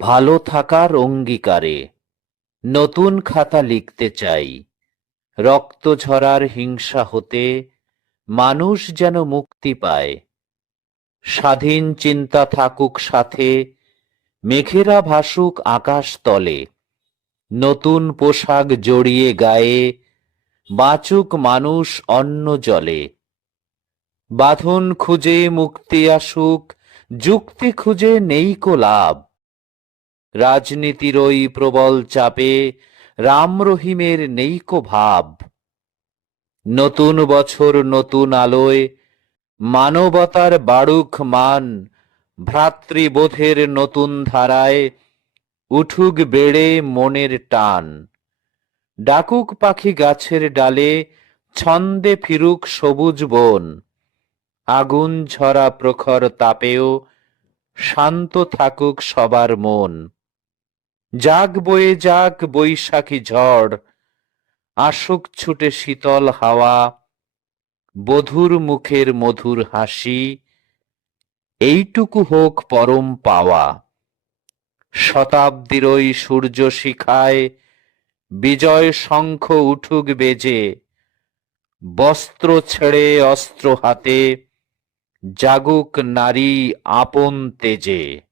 ভালো থাকার অঙ্গীকারে। নতুন খাতা লিখতে চাই। রক্ত ঝরার হিংসা হতে মানুষ যেন মুক্তি পায়। স্বাধীন চিন্তা থাকুক সাথে, মেঘেরা ভাসুক আকাশ তলে। নতুন পোশাক জড়িয়ে গায়ে, বাঁচুক মানুষ অন্ন জলে। বাঁধন খুঁজে মুক্তি আসুক, যুক্তি খুঁজে নেই কো লাভ। রাজনীতির ওই প্রবল চাপে রাম রহিমের নেই কো ভাব। নতুন বছর নতুন আলোয় মানবতার বাড়ুক মান ভ্রাতৃবোধের নতুন ধারায় উঠুক বেড়ে মনের টান। ডাকুক পাখি গাছের ডালে ছন্দে ফিরুক সবুজ বন। আগুন ঝরা প্রখর তাপেও শান্ত থাকুক সবার মন। যাক বয়ে যাক বৈশাখী ঝড়, আসুক ছুটে শীতল হাওয়া, বধুর মুখের মধুর হাসি, এইটুকু হোক পরম পাওয়া। শতাব্দীর ওই সূর্য শিখায়, বিজয় শঙ্খ উঠুক বেজে, বস্ত্র ছেড়ে অস্ত্র হাতে, জাগুক নারী আপন তেজে।